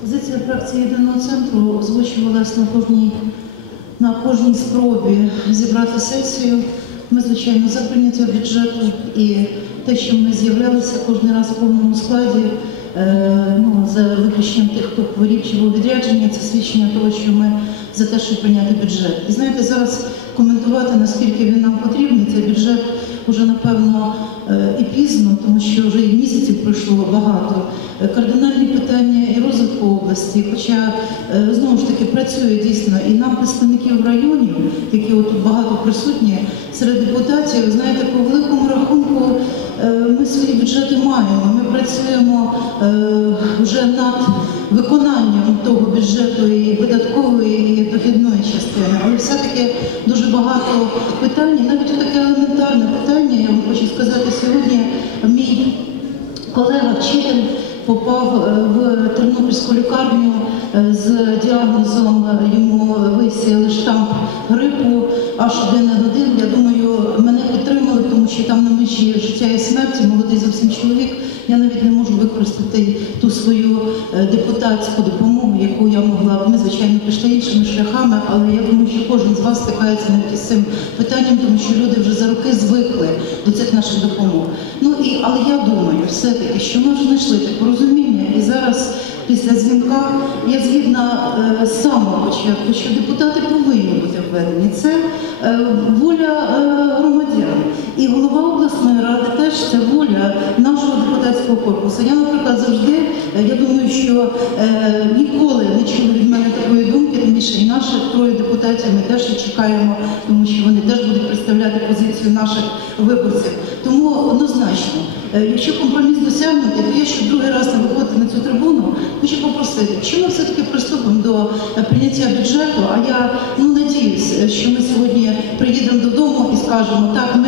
Позиція фракції єдиного центру озвучувалась на кожній на кожній спробі зібрати сесію. Ми, звичайно, за прийняття бюджету і те, що ми з'являлися кожен раз в повному складі, е, ну, за виключенням тих, хто хворів чи був відрядження, це свідчення того, що ми за те, щоб прийняти бюджет. І знаєте, зараз коментувати, наскільки він нам потрібний, цей бюджет вже напевно і пізно, тому що вже і місяців пройшло багато. Е, Кардинальні питання і розвитку області, хоча е, знову ж таки працює дійсно і нам, представників районів, які тут багато присутні серед депутатів, знаєте, по великому рахунку е, ми свої бюджети маємо. Ми працюємо е, вже над виконанням того бюджету і видаткової і дохідної частини. Але все-таки дуже багато питань, сказати сьогодні. Мій колега вчитель попав е, в Тернопільську лікарню е, з діагнозом е, йому висіяли штамп грипу аж 11 годин. Я думаю, мене підтримали, тому що там на межі життя і смерті молодий зовсім чоловік. Я навіть не можу використати ту свою е, депутатську допомогу, яку я могла. б. Ми, звичайно, пішли іншими шляхами, але я думаю, що кожен з вас стикається навіть із цим питанням, тому що люди вже за роки звикли до цих наших допомог. Ну і але я думаю, все-таки, що ми вже знайшли таке порозуміння, і зараз. Після дзвінка я згідна е, з самого початку, що депутати повинні бути введені. Це е, воля е, громадян. І голова обласної ради теж це воля нашого депутатського корпусу. Я, наприклад, завжди, е, я думаю, що е, ніколи не чули від мене такої думки, тим більше і наших троє депутатів ми теж чекаємо, тому що вони теж будуть представляти позицію наших виборців. Тому однозначно, е, якщо компроміс досягнути, то я ще другий раз не виходити на цю трибуну, хочу попросити, чи ми все-таки приступимо до прийняття бюджету, а я ну надіюсь, що ми сьогодні приїдемо додому і скажемо, так,